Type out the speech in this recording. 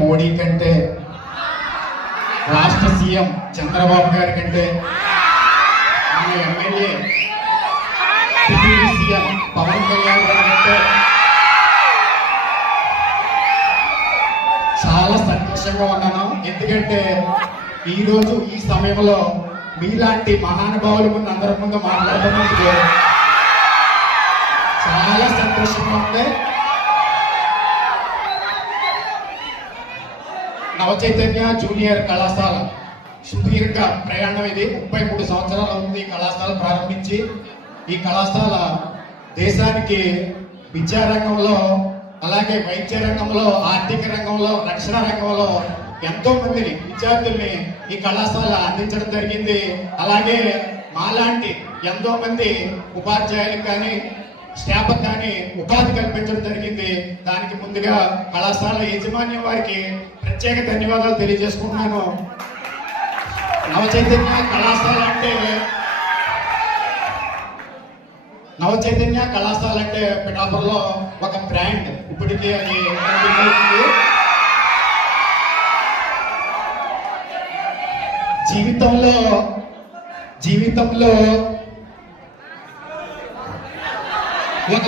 మోడీ కంటే, రాష్ట్ర సీఎం చంద్రబాబు గారి కంటే, మన ఎమ్మెల్యే సీఎం పవన్ కళ్యాణ్ గారి కంటే చాలా సంతోషంగా ఉన్నాను. ఎందుకంటే ఈరోజు ఈ సమయంలో మీలాంటి మహానుభావులు ముందు అందరి ముందు మాట్లాడుతున్నందుకు చాలా సంతోషంగా ఉంది. నవచైతన్య జూనియర్ కళాశాల సుదీర్ఘ ప్రయాణం ఇది. 33 సంవత్సరాలు ఉంది ఈ కళాశాల ప్రారంభించి. ఈ కళాశాల దేశానికి విద్యారంగంలో, అలాగే వైద్య రంగంలో, ఆర్థిక రంగంలో, రక్షణ రంగంలో ఎంతో మందిని విద్యార్థుల్ని ఈ కళాశాల అందించడం జరిగింది. అలాగే మాలాంటి ఎంతో మంది ఉపాధ్యాయులకు కానీ స్టాఫ్ కానీ ఉపాధి కల్పించడం జరిగింది. దానికి ముందుగా కళాశాల యాజమాన్యం వారికి ప్రత్యేక ధన్యవాదాలు తెలియజేసుకుంటున్నాను. నవచైతన్య కళాశాల అంటే పిఠాపురంలో ఒక బ్రాండ్. ఇప్పటికీ అది జీవితంలో ఒక